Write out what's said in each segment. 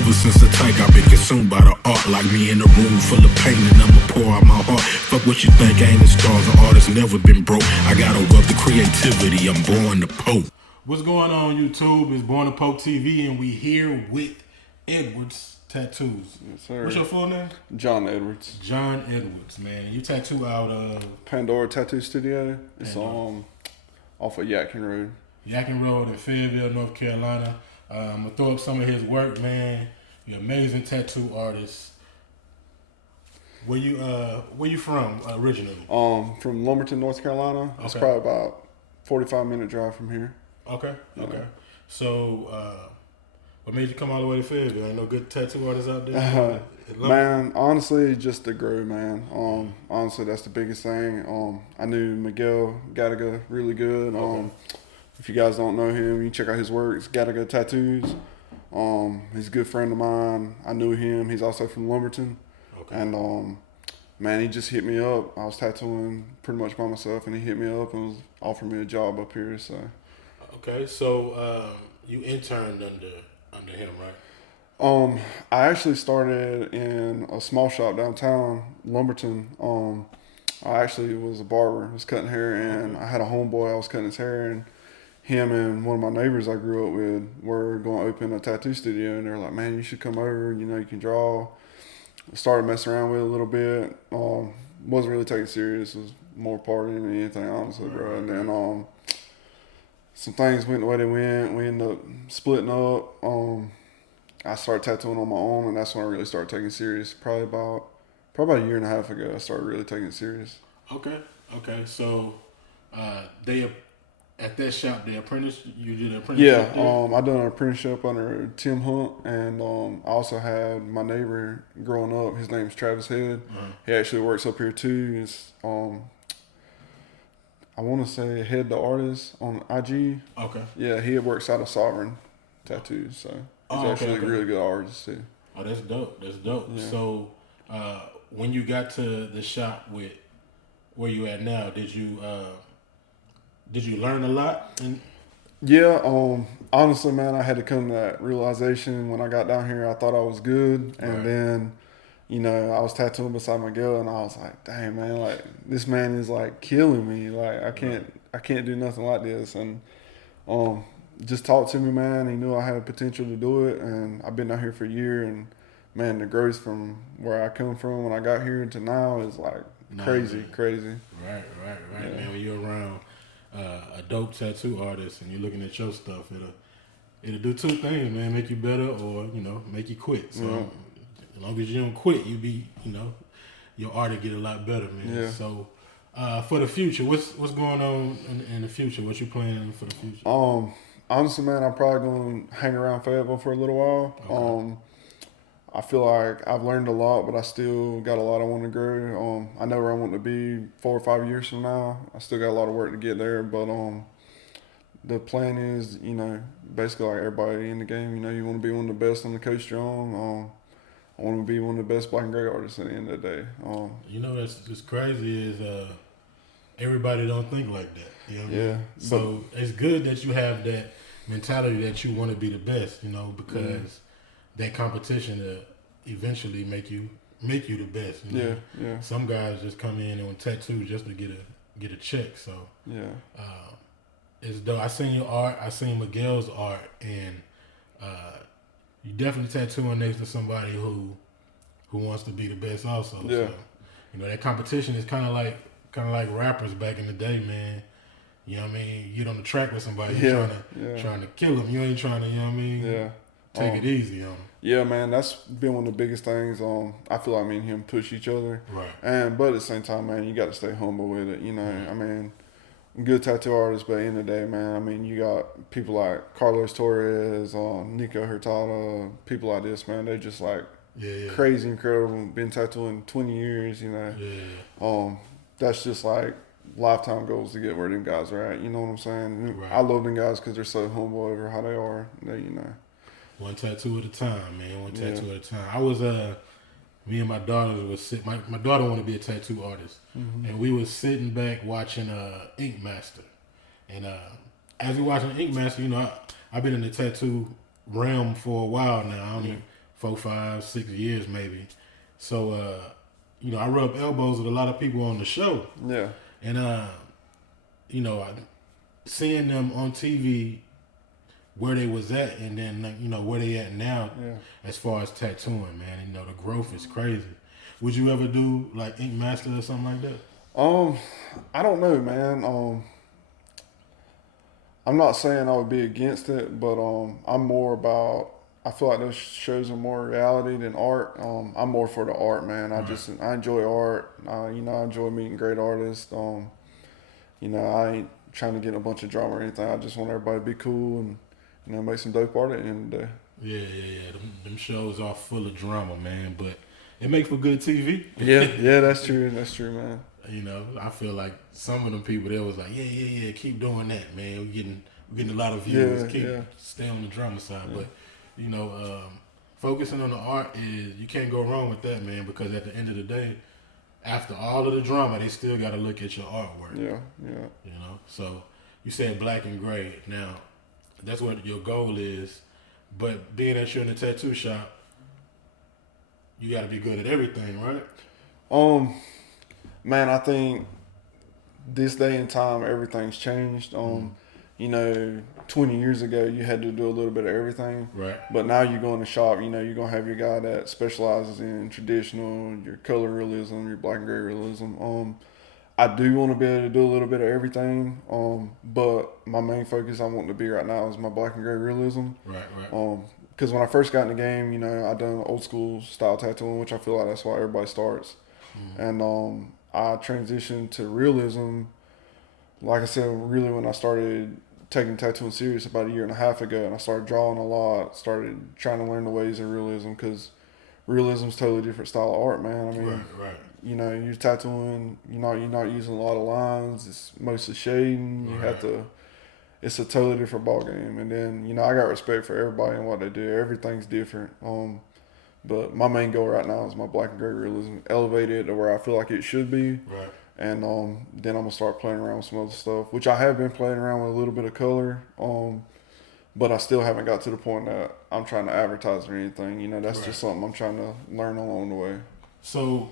Ever since the tyke, I've been consumed by the art. Like me in a room full of pain, and I'ma pour out my heart. Fuck what you think, I ain't a star. The artist never been broke. I got a wealth of creativity, I'm born to poke. What's going on, YouTube? It's Born to Poke TV, and we here with Edwards Tattoos. Yes, sir. What's your full name? John Edwards. John Edwards, man. You tattoo out of Pandora Tattoo Studio. It's off of Yadkin Road. Yadkin Road in Fayetteville, North Carolina. I'm gonna throw up some of his work, man. You're an amazing tattoo artist. Where you from originally? From Lumberton, North Carolina. It's probably about 45-minute drive from here. Okay. So, what made you come all the way to Fayetteville? Ain't no good tattoo artists out there? Man, honestly, just to grow, man. Honestly, that's the biggest thing. I knew Miguel Gattaga really good. If you guys don't know him, you can check out his work. It's Gattaga Tattoos. He's a good friend of mine. I knew him. He's also from Lumberton. Okay. And man, he just hit me up. I was tattooing pretty much by myself, and he hit me up and was offering me a job up here. So. Okay, so you interned under him, right? I actually started in a small shop downtown Lumberton. I actually was a barber. I was cutting hair, and I had a homeboy. I was cutting his hair, and him and one of my neighbors I grew up with were going to open a tattoo studio, and they were like, "Man, you should come over. You know, you can draw." Started messing around with it a little bit. Wasn't really taking it serious. It was more partying than anything, honestly, bro. And then some things went the way they went. We ended up splitting up. I started tattooing on my own, and that's when I really started taking it serious. Probably about a year and a half ago, I started really taking it serious. Okay. So they at that shop, they apprentice. You did an apprenticeship? Yeah. I done an apprenticeship under Tim Hunt, and I also had my neighbor growing up. His name's Travis Head. He actually works up here too. He's I want to say Head the Artist on IG. Okay. Yeah, he works out of Sovereign Tattoos, so he's actually a really good artist too. Oh, that's dope. Yeah. So, when you got to the shop with where you at now, did you learn a lot? Yeah. Honestly, man, I had to come to that realization when I got down here. I thought I was good, and then, I was tattooing beside Miguel, and I was like, "Dang, man! Like this man is like killing me. Like I can't do nothing like this." And just talked to me, man. He knew I had potential to do it, and I've been down here for a year, and man, the growth from where I come from when I got here to now is like crazy. Right, yeah. Man. When you're around a dope tattoo artist and you're looking at your stuff, it'll do two things, man: make you better, or make you quit. So as long as you don't quit, you be your art will get a lot better, man. Yeah. So for the future, what's going on in the future? What you planning for the future? Honestly, man, I'm probably going to hang around Fayetteville for a little while. Okay. I feel like I've learned a lot, but I still got a lot I want to grow. I know where I want to be 4 or 5 years from now. I still got a lot of work to get there, but the plan is, basically like everybody in the game, you want to be one of the best on the coast you're on. I want to be one of the best black and gray artists at the end of the day. That's just crazy is everybody don't think like that. You know what I mean? So it's good that you have that mentality that you want to be the best, because that competition eventually make you the best. Yeah. Some guys just come in and want tattoo just to get a check. So it's dope. I seen your art. I seen Miguel's art, and you definitely tattooing next to somebody who wants to be the best also. Yeah. So, that competition is kind of like rappers back in the day, man. You know what I mean? You get on the track with somebody, you're trying to kill them. You ain't trying to, take it easy on them. Yeah, man, that's been one of the biggest things. I feel like me and him push each other. Right. But at the same time, man, you got to stay humble with it. I mean, good tattoo artists, but at the end of the day, man, I mean, you got people like Carlos Torres, Nico Hurtado, people like this, man. They just like crazy, incredible. Been tattooing 20 years, That's just like lifetime goals to get where them guys are at. You know what I'm saying? Right. I love them guys because they're so humble over how they are. One tattoo at a time, man. One tattoo at a time. I was me and my daughter was sitting. My daughter wanted to be a tattoo artist, and we was sitting back watching Ink Master. And as we watching Ink Master, I've been in the tattoo realm for a while now. I don't even 4, 5, 6 years maybe. So, you know, I rub elbows with a lot of people on the show. Yeah. And, you know, seeing them on TV where they was at and then, you know, where they at now as far as tattooing, man. You know, the growth is crazy. Would you ever do, like, Ink Master or something like that? I don't know, man. I'm not saying I would be against it, but I'm more about. I feel like those shows are more reality than art. I'm more for the art, man. I enjoy art. You know, I enjoy meeting great artists. You know, I ain't trying to get a bunch of drama or anything. I just want everybody to be cool and, you know, make some dope art at the end of the day. Yeah. Them shows are full of drama, man, but it makes for good TV. Yeah, that's true. That's true, man. You know, I feel like some of them people there was like, yeah, keep doing that, man. We're getting a lot of views. Stay on the drama side, but you know, focusing on the art is you can't go wrong with that, man. Because at the end of the day, after all of the drama, they still got to look at your artwork. Yeah. You know, so you said black and gray. Now, that's what your goal is. But being that you're in the tattoo shop, you got to be good at everything, right? Man, I think this day and time, everything's changed. You know, 20 years ago, you had to do a little bit of everything. Right. But now you go in the shop, you know, you're going to have your guy that specializes in traditional, your color realism, your black and gray realism. I do want to be able to do a little bit of everything. But my main focus I want to be right now is my black and gray realism. Right. Because when I first got in the game, you know, I done old school style tattooing, which I feel like that's why everybody starts. And I transitioned to realism, like I said, really when I started taking tattooing serious about 1.5 years ago, and I started drawing a lot, started trying to learn the ways of realism, because realism is totally different style of art, man. I mean, right. You know, you're tattooing, you're not using a lot of lines. It's mostly shading. You have to. It's a totally different ball game. And then, you know, I got respect for everybody and what they do. Everything's different. But my main goal right now is my black and gray realism, elevate it to where I feel like it should be. Right. And then I'm gonna start playing around with some other stuff, which I have been playing around with a little bit of color. But I still haven't got to the point that I'm trying to advertise or anything. You know, that's just something I'm trying to learn along the way. So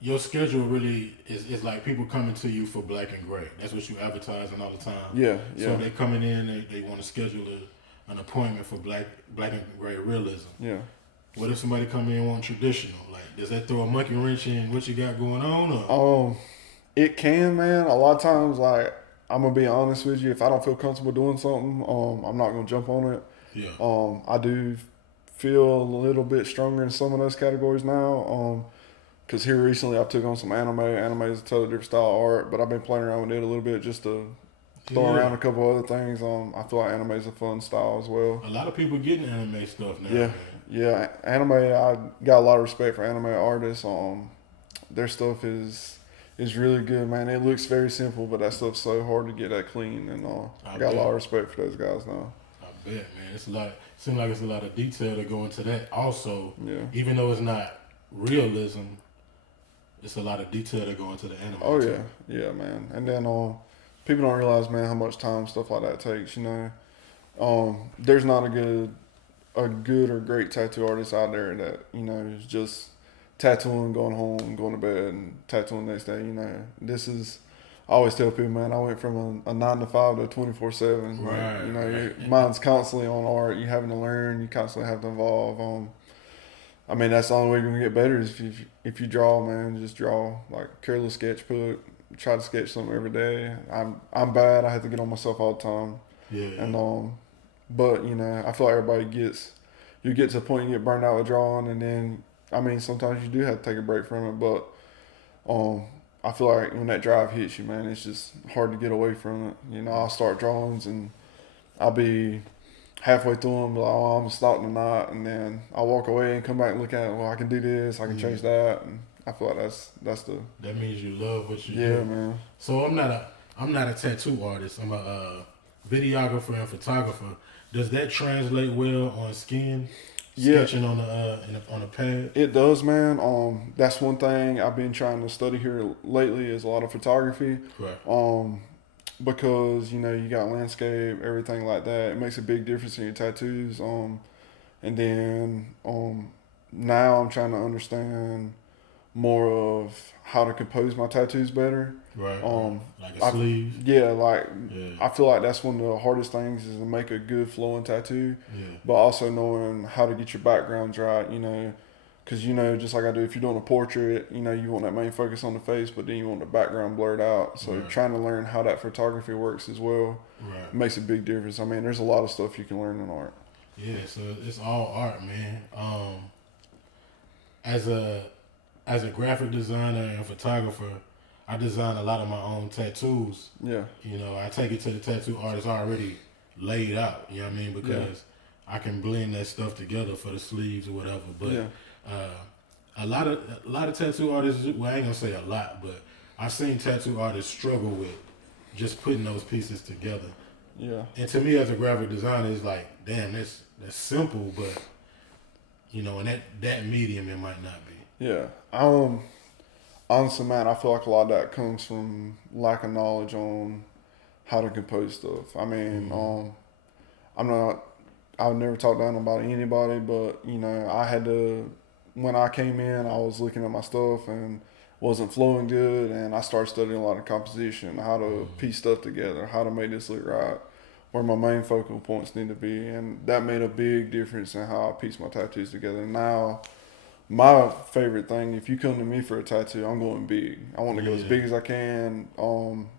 your schedule really is like people coming to you for black and gray. That's what you advertising all the time. Yeah. So they coming in, they want to schedule an appointment for black and gray realism. Yeah. What if somebody come in and want traditional? Like, does that throw a monkey wrench in what you got going on? Or? It can, man. A lot of times, like, I'm gonna be honest with you. If I don't feel comfortable doing something, I'm not gonna jump on it. Yeah. I do feel a little bit stronger in some of those categories now. Because here recently I took on some anime. Anime is a totally different style of art, but I've been playing around with it a little bit just to throw around a couple other things. I feel like anime is a fun style as well. A lot of people getting anime stuff now. Yeah, man. yeah. Anime, I got a lot of respect for anime artists. Their stuff is really good, man. It looks very simple, but that stuff's so hard to get that clean, and I got a lot of respect for those guys now. I bet, man. It's a lot. Seems like it's a lot of detail to go into that. Also, even though it's not realism, it's a lot of detail to go into the anime. Oh yeah, man. And then people don't realize, man, how much time stuff like that takes. You know, there's not a good or great tattoo artist out there that, you know, is just tattooing, going home, going to bed, and tattooing the next day. You know, I always tell people, man, I went from a 9 to 5 to 24/7. Right. Like, you know, your mind's constantly on art. You having to learn. You constantly have to evolve. I mean, that's the only way you're gonna get better is if you draw, man. Just draw, like, careless sketchbook. Try to sketch something every day. I'm bad. I have to get on myself all the time. Yeah. And but, you know, I feel like everybody you get to the point you get burned out with drawing, and then, I mean, sometimes you do have to take a break from it. But I feel like when that drive hits you, man, it's just hard to get away from it. You know, I'll start drawings and I'll be halfway through them, like, oh, I'm gonna stop tonight, and then I'll walk away and come back and look at it. Well, I can do this, I can change that, and I feel like that's the. That means you love what you do. Yeah, man. So I'm not a tattoo artist. I'm a videographer and photographer. Does that translate well on skin? Sketching on the pad. It does, man. That's one thing I've been trying to study here lately is a lot of photography. Right. because you know you got landscape, everything like that. It makes a big difference in your tattoos. And then now I'm trying to understand more of how to compose my tattoos better. Right. Like a sleeve. Yeah, I feel like that's one of the hardest things is to make a good flowing tattoo. Yeah. But also knowing how to get your backgrounds right, you know, because you know, just like I do, if you're doing a portrait, you know, you want that main focus on the face, but then you want the background blurred out. So trying to learn how that photography works as well makes a big difference. I mean, there's a lot of stuff you can learn in art. Yeah, so it's all art, man. As a graphic designer and photographer, I design a lot of my own tattoos. Yeah. You know, I take it to the tattoo artist already laid out, you know what I mean? Because I can blend that stuff together for the sleeves or whatever. But a lot of tattoo artists, well, I ain't gonna say a lot, but I've seen tattoo artists struggle with just putting those pieces together. Yeah. And to me as a graphic designer, it's like, damn, that's simple, but you know, in that medium it might not be. Yeah. Honestly, man, I feel like a lot of that comes from lack of knowledge on how to compose stuff. I mean, I would never talk down about anybody, but you know, when I came in, I was looking at my stuff and wasn't flowing good, and I started studying a lot of composition, how to piece stuff together, how to make this look right, where my main focal points need to be, and that made a big difference in how I piece my tattoos together. Now, my favorite thing, if you come to me for a tattoo, I'm going big. I want to go as big as I can. I'm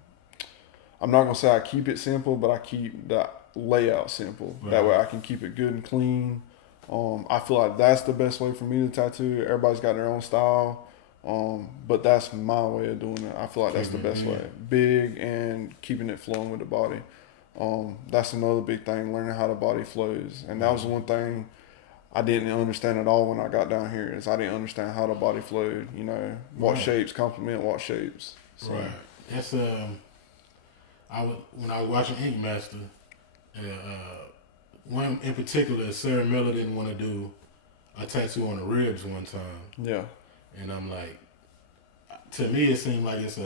not gonna say I keep it simple, but I keep that layout simple. Right. That way I can keep it good and clean. I feel like that's the best way for me to tattoo. Everybody's got their own style. But that's my way of doing it. I feel like that's the best way. Big and keeping it flowing with the body. That's another big thing, learning how the body flows. And that was one thing I didn't understand at all when I got down here, is I didn't understand how the body flowed, you know, what shapes complement what shapes. So. Right. That's when I was watching Ink Master, one in particular, Sarah Miller didn't want to do a tattoo on the ribs one time. Yeah. And I'm like, to me it seemed like it's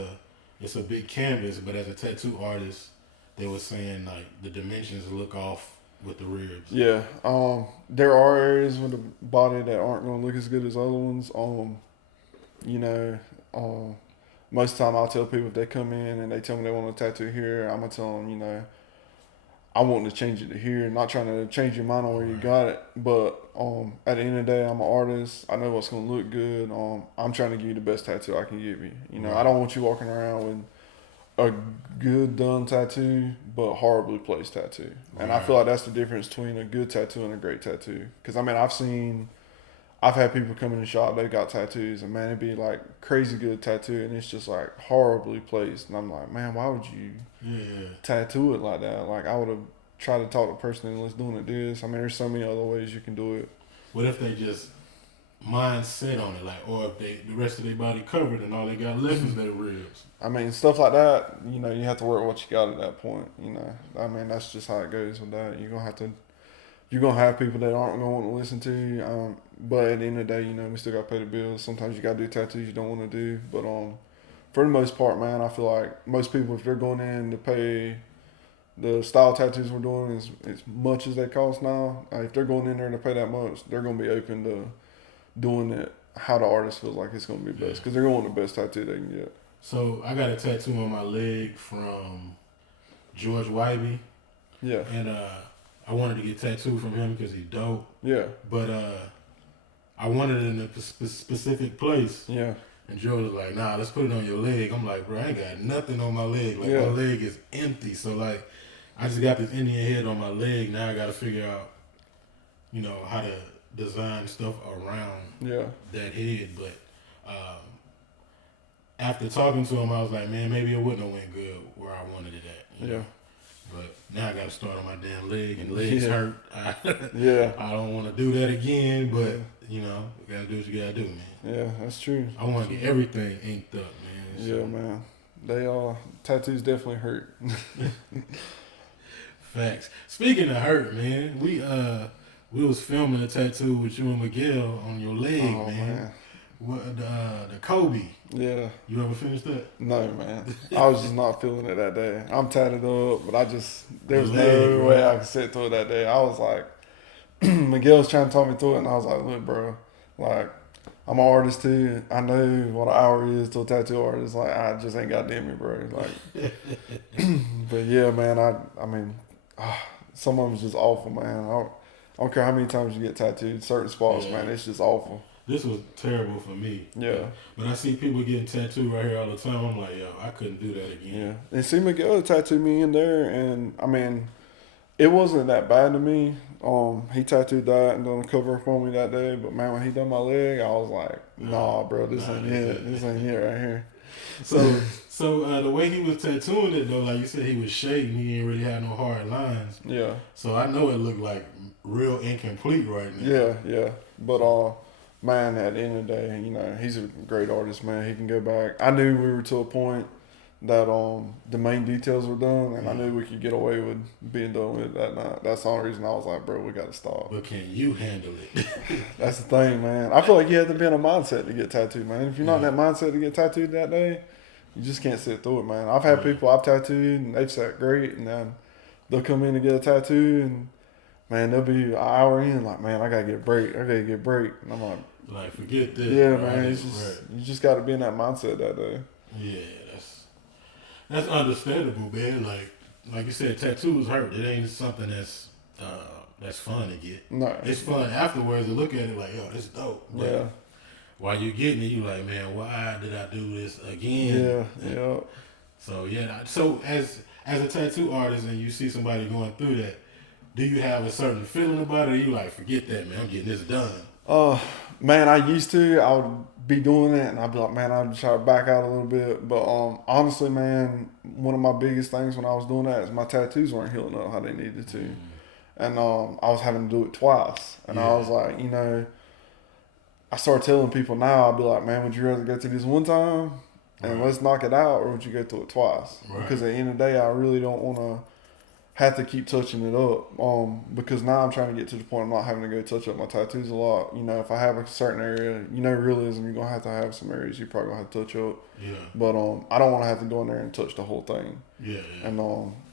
a big canvas, but as a tattoo artist, they were saying like the dimensions look off with the ribs. Yeah. There are areas with the body that aren't going to look as good as other ones. You know, most of the time I'll tell people if they come in and they tell me they want a tattoo here, I'm going to tell them, you know, I want to change it to here, not trying to change your mind on where you got it. But at the end of the day, I'm an artist. I know what's going to look good. I'm trying to give you the best tattoo I can give you. You know, I don't want you walking around with a good done tattoo, but horribly placed tattoo. And I feel like that's the difference between a good tattoo and a great tattoo. Because, I mean, I've had people come in the shop, they got tattoos, and man, it'd be like crazy good tattoo, and it's just like horribly placed. And I'm like, man, why would you tattoo it like that? Like, I would have tried to talk to the person and let's doing it this. I mean, there's so many other ways you can do it. What if they just mindset on it, like, or if the rest of their body covered and all they got left is their ribs? I mean, stuff like that, you know, you have to work what you got at that point, you know. I mean, that's just how it goes with that. You're going to have people that aren't going to want to listen to you. But at the end of the day, you know, we still got to pay the bills. Sometimes you got to do tattoos you don't want to do. But for the most part, man, I feel like most people, if they're going in to pay the style tattoos we're doing as much as they cost now, if they're going in there to pay that much, they're going to be open to doing it how the artist feels like it's going to be best. Because they're going to want the best tattoo they can get. So I got a tattoo on my leg from George Wybe. Yeah. And I wanted to get tattooed from him because he's dope. Yeah. But I wanted it in a specific place. Yeah. And George was like, nah, let's put it on your leg. I'm like, bro, I ain't got nothing on my leg. Like, my leg is empty. So, like, I just got this Indian head on my leg. Now I got to figure out, you know, how to design stuff around that head. But after talking to him, I was like, man, maybe it wouldn't have went good where I wanted it at. You know? But now I got to start on my damn leg, and legs hurt. I don't want to do that again, but, you know, you got to do what you got to do, man. Yeah, that's true. I want to get everything inked up, man. So. Yeah, man. Tattoos definitely hurt. Facts. Speaking of hurt, man, we was filming a tattoo with you and Miguel on your leg, man. What the Kobe? Yeah. You ever finished that? No, man. I was just not feeling it that day. I'm tatted up, but there was Leg, no right? way I could sit through it that day. I was like, Miguel was trying to talk me through it, and I was like, look, bro, like, I'm an artist too. I know what an hour is to a tattoo artist. Like, I just ain't got damn me, bro. Like, but yeah, man, I mean, some of them's just awful, man. I don't care how many times you get tattooed, certain spots, man, it's just awful. This was terrible for me. Yeah. But I see people getting tattooed right here all the time. I'm like, yo, I couldn't do that again. Yeah. And see Miguel tattooed me in there, and I mean, it wasn't that bad to me. He tattooed that and done a cover up on me that day. But man, when he done my leg, I was like, nah, bro, this ain't it. This ain't it right here. So the way he was tattooing it though, like you said, he was shading. He didn't really have no hard lines. Yeah. So I know it looked like real incomplete right now. Yeah, yeah. But man, at the end of the day, you know, he's a great artist, man. He can go back. I knew we were to a point that the main details were done, and I knew we could get away with being done with it that night. That's the only reason I was like, bro, we got to stop. But can you handle it? That's the thing, man. I feel like you have to be in a mindset to get tattooed, man. If you're not in that mindset to get tattooed that day, you just can't sit through it, man. I've had people I've tattooed, and they've sat great, and then they'll come in to get a tattoo, and man, they'll be an hour in, like, man, I got to get a break. And I'm like, forget this. Yeah, right? man. It's just, you just got to be in that mindset that day. Yeah, that's understandable, man. Like you said, tattoos hurt. It ain't something that's fun to get. No. It's fun afterwards to look at it like, yo, this is dope. But yeah. while you're getting it, you like, man, why did I do this again? Yeah. So yeah. So as a tattoo artist, and you see somebody going through that, do you have a certain feeling about it? Or you like, forget that, man. I'm getting this done. Man, I used to. I would be doing it, and I'd be like, man, I'd try to back out a little bit. But honestly, man, one of my biggest things when I was doing that is my tattoos weren't healing up how they needed to. And I was having to do it twice. And I was like, you know, I started telling people now, I'd be like, man, would you rather go through this one time and let's knock it out, or would you go through it twice? Right. Because at the end of the day, I really don't want to have to keep touching it up, because now I'm trying to get to the point I'm not having to go touch up my tattoos a lot. You know, if I have a certain area, you know, realism, you're going to have some areas you're probably going to have to touch up. Yeah. But I don't want to have to go in there and touch the whole thing. Yeah. And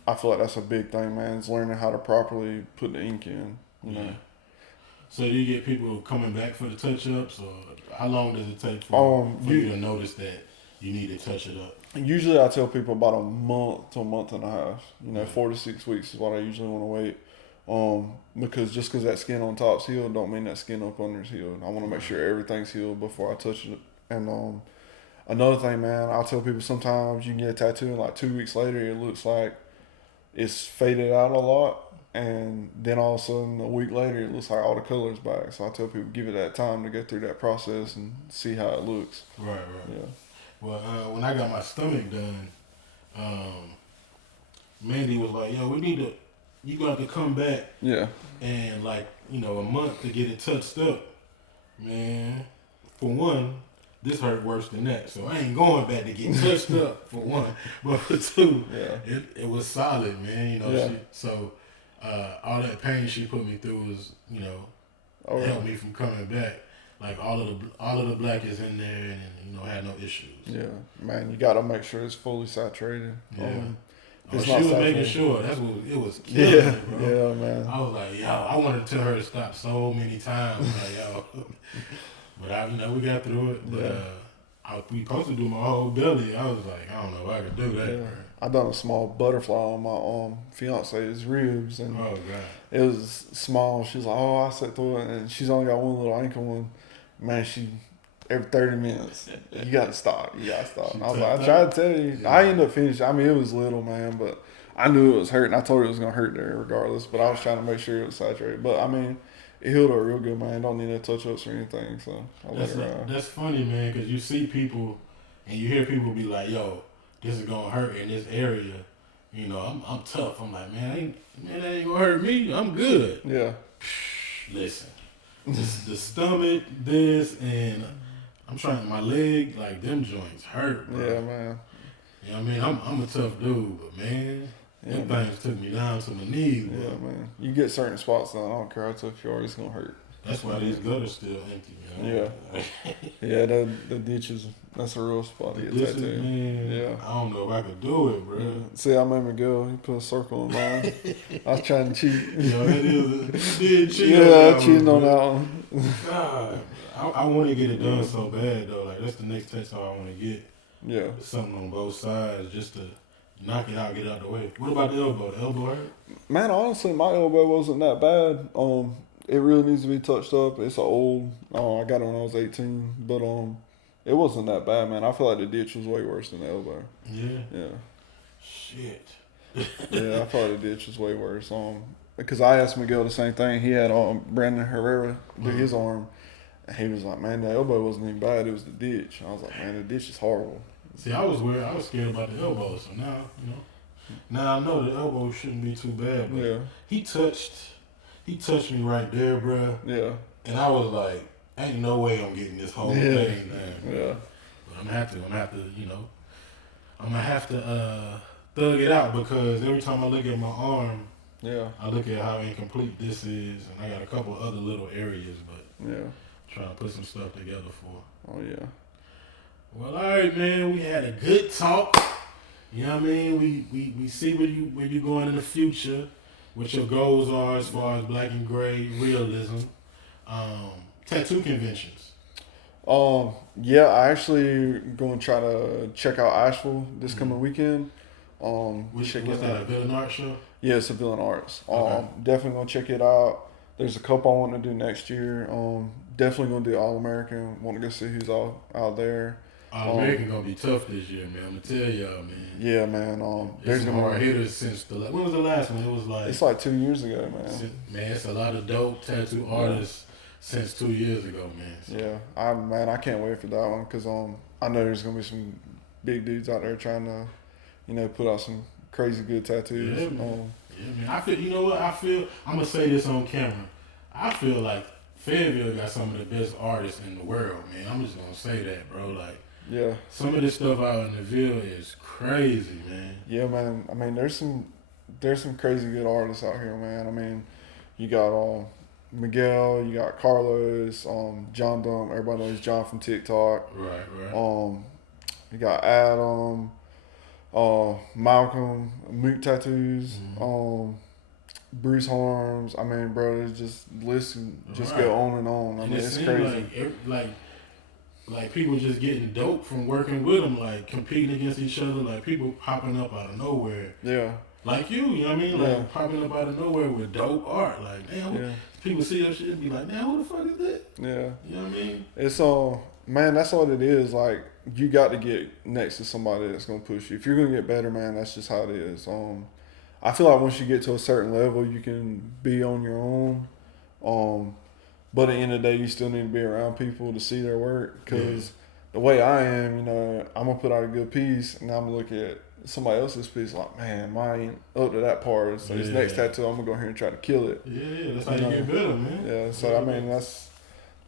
I feel like that's a big thing, man. It's learning how to properly put the ink in, you know. So do you get people coming back for the touch-ups, or how long does it take for you to notice that you need to touch it up? Usually I tell people about a month to a month and a half. You know, 4 to 6 weeks is what I usually want to wait. Because just because that skin on top's healed don't mean that skin up under is healed. I want to make sure everything's healed before I touch it. And another thing, man, I'll tell people sometimes you can get a tattoo and like 2 weeks later it looks like it's faded out a lot. And then all of a sudden, a week later, it looks like all the color's back. So I tell people, give it that time to go through that process and see how it looks. Right. Yeah. Well, when I got my stomach done, Mandy was like, yo, you got to come back. Yeah. And like, you know, a month to get it touched up. Man, for one, this hurt worse than that. So I ain't going back to get touched up, for one. But for two, it was solid, man. You know, all that pain she put me through was, you know, helped me from coming back. Like all of the black is in there, and you know, had no issues. Yeah, man, you gotta make sure it's fully saturated. Yeah, she was making sure. That's what it was. Killing me, bro. Yeah, man. I was like, yo, I wanted to tell her to stop so many times. Like, yo, but you know, we got through it. But we supposed to do my whole belly. I was like, I don't know if I could do that. Yeah. I done a small butterfly on my fiance's ribs, and it was small. She was like, "Oh, I sat through it," and she's only got one little ankle one. Man, every 30 minutes, you gotta stop. And I was like, I tried to tell you. I ended up finishing. I mean, it was little, man, but I knew it was hurting. I told her it was gonna hurt there regardless, but I was trying to make sure it was saturated. But I mean, it healed up real good, man. Don't need no touch ups or anything. So I let her ride. That's funny, man, because you see people and you hear people be like, "Yo, this is gonna hurt in this area." You know, I'm tough. I'm like, man, that ain't gonna hurt me. I'm good. Yeah. Listen, the stomach, and I'm trying my leg, like them joints hurt, bro. Yeah, man. You know what I mean? I'm a tough dude, but man, them things took me down to my knees, bro. Yeah, man. You get certain spots done, I don't care how tough you are, it's gonna hurt. That's why these gutters still empty, man. Yeah. Yeah, the ditches, that's a real spot to get tattooed. Man, Yeah. I don't know if I could do it, bro. Yeah. See, I made Miguel, he put a circle in mine. I was trying to cheat. Yo, that is you did cheat. Yeah, I cheated on that one. God, I want to get it done so bad though. Like that's the next tattoo I want to get. Yeah. Something on both sides just to knock it out, get it out the way. What about the elbow? The elbow hurt? Man, honestly, my elbow wasn't that bad. It really needs to be touched up. It's old. I got it when I was 18, but it wasn't that bad, man. I feel like the ditch was way worse than the elbow. Yeah. Yeah. Shit. Yeah, I feel like the ditch was way worse. Because I asked Miguel the same thing. He had Brandon Herrera do his arm, and he was like, "Man, the elbow wasn't even bad. It was the ditch." I was like, "Man, the ditch is horrible." See, I was worried. I was scared about the elbow. So now, now I know the elbow shouldn't be too bad. But Yeah. he touched me right there, bro. Yeah. And I was like, ain't no way I'm getting this whole thing, man. Yeah. But I'm gonna have to, I'm gonna have to thug it out because every time I look at my arm, Yeah. I look at how incomplete this is, and I got a couple other little areas, but Yeah. trying to put some stuff together for. Oh yeah. Well, all right, man. We had a good talk. You know what I mean? We see where you going in the future, what your goals are as far as black and gray realism, tattoo conventions. Yeah, I actually going to try to check out Asheville this coming weekend. What's that, a Villain Art show? Yeah, it's a Villain Arts. Okay. Definitely gonna check it out. There's a couple I want to do next year. Definitely gonna do All American. Want to go see who's all out there. All American gonna be tough this year, man. I'm gonna tell y'all, man. Yeah, man. There's There's some gonna hard hitters since when was the last one? It was like it's like 2 years ago, man. Man, it's a lot of dope tattoo artists since 2 years ago, man. So, Yeah, I can't wait for that one because I know there's gonna be some big dudes out there trying to, put out some crazy good tattoos. Yeah, man. I feel. You know what? I feel. I'm gonna say this on camera. I feel like Fayetteville got some of the best artists in the world, man. I'm just gonna say that, bro. Like, Yeah. some of this stuff out in the Ville is crazy, man. Yeah, man. I mean, there's some crazy good artists out here, man. I mean, you got Miguel, you got Carlos, John Dump. Everybody knows John from TikTok. Right. You got Adam, Malcolm, Moot Tattoos, Bruce Harms. I mean, bro, it's just listen, just go on and on. I mean, it's crazy. Like people just getting dope from working with them, like competing against each other, like people popping up out of nowhere. Yeah. Like you know what I mean? Like popping up out of nowhere with dope art. Like, damn, people see your shit and be like, man, who the fuck is that? Yeah. You know what I mean? It's man, that's what it is. Like, you got to get next to somebody that's gonna push you. If you're gonna get better, man, that's just how it is. I feel like once you get to a certain level, you can be on your own. But at the end of the day, you still need to be around people to see their work. Because the way I am, I'm going to put out a good piece, and I'm going to look at somebody else's piece like, man, mine ain't up to that part. So this next tattoo, I'm going to go here and try to kill it. Yeah, that's how you get better, man. Yeah, so I mean,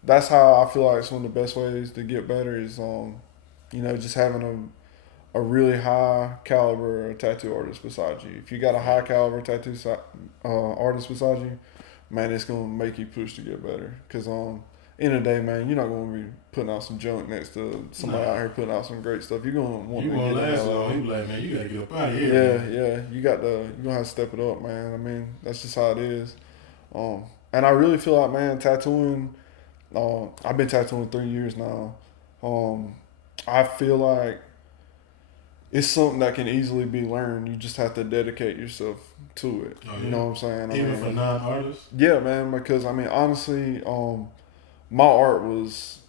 that's how I feel like it's one of the best ways to get better is, just having a really high caliber tattoo artist beside you. If you got a high caliber tattoo artist beside you, man, it's going to make you push to get better. Because end of the day, man, you're not going to be putting out some junk next to somebody out here putting out some great stuff. You're going to want to get last long. You like, man, you got to get up out of here. Yeah. You're going to have to step it up, man. I mean, that's just how it is. And I really feel like, man, tattooing, I've been tattooing 3 years now. I feel like it's something that can easily be learned. You just have to dedicate yourself to it. Oh, yeah. You know what I'm saying? Even for non-artists? Yeah, man, because, I mean, honestly, my art was,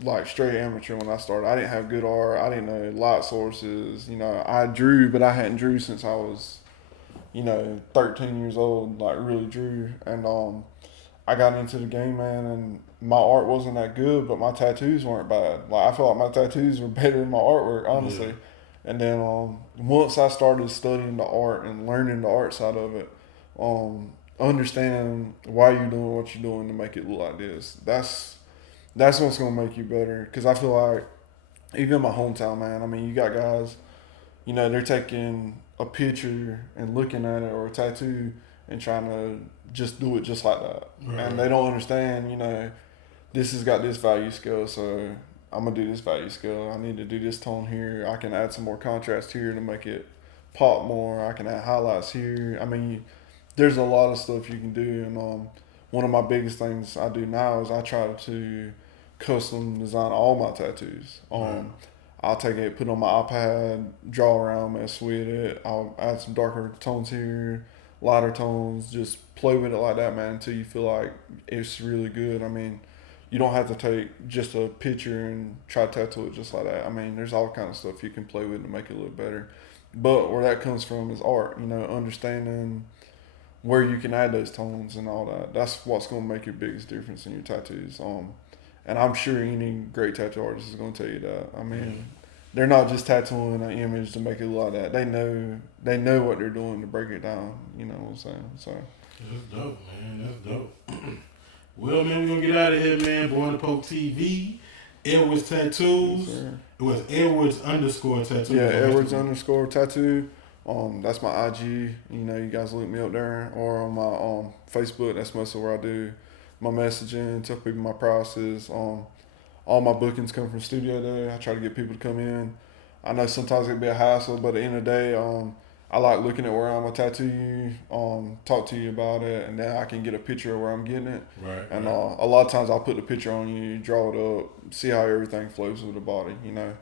like, straight amateur when I started. I didn't have good art. I didn't know light sources. I drew, but I hadn't drew since I was, 13 years old, like, really drew. And I got into the game, man, and my art wasn't that good, but my tattoos weren't bad. Like, I felt like my tattoos were better than my artwork, honestly. Yeah. And then once I started studying the art and learning the art side of it, understanding why you're doing what you're doing to make it look like this, that's what's going to make you better. Because I feel like, even in my hometown, man, I mean, you got guys, they're taking a picture and looking at it or a tattoo, and trying to just do it just like that. Right. And they don't understand, you know, this has got this value scale, so I'm going to do this value scale. I need to do this tone here. I can add some more contrast here to make it pop more. I can add highlights here. I mean, there's a lot of stuff you can do. And one of my biggest things I do now is I try to custom design all my tattoos. I'll take it, put it on my iPad, draw around, mess with it. I'll add some darker tones here, lighter tones, just play with it like that, man, until you feel like it's really good. I mean, you don't have to take just a picture and try to tattoo it just like that. I mean, there's all kinds of stuff you can play with to make it look better. But where that comes from is art, you know, understanding where you can add those tones and all that. That's what's going to make your biggest difference in your tattoos. And I'm sure any great tattoo artist is going to tell you that. I mean, they're not just tattooing an image to make it look like that. They know what they're doing to break it down. You know what I'm saying? So that's dope, man. That's dope. Well, man, we're going to get out of here, man. Born to Poke TV, Edwards Tattoos. Yes, it was Edwards_Tattoo. Yeah, Edwards_Tattoo. That's my IG. You know, you guys look me up there. Or on my Facebook. That's mostly where I do my messaging, tell people my prices. All my bookings come from Studio Day. I try to get people to come in. I know sometimes it can be a hassle, but at the end of the day, I like looking at where I'm going to tattoo you, talk to you about it, and then I can get a picture of where I'm getting it. Right. And a lot of times I'll put the picture on you, draw it up, see how everything flows with the body, you know.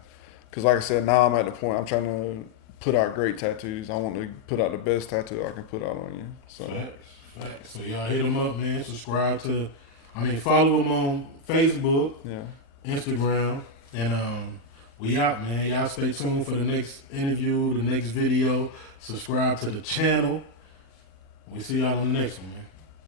Because like I said, now I'm at the point I'm trying to put out great tattoos. I want to put out the best tattoo I can put out on you. So. Facts. So y'all hit them up, man. Follow them on Facebook, Instagram, and we out, man. Y'all stay tuned for the next interview, the next video. Subscribe to the channel. We see y'all on the next one, man.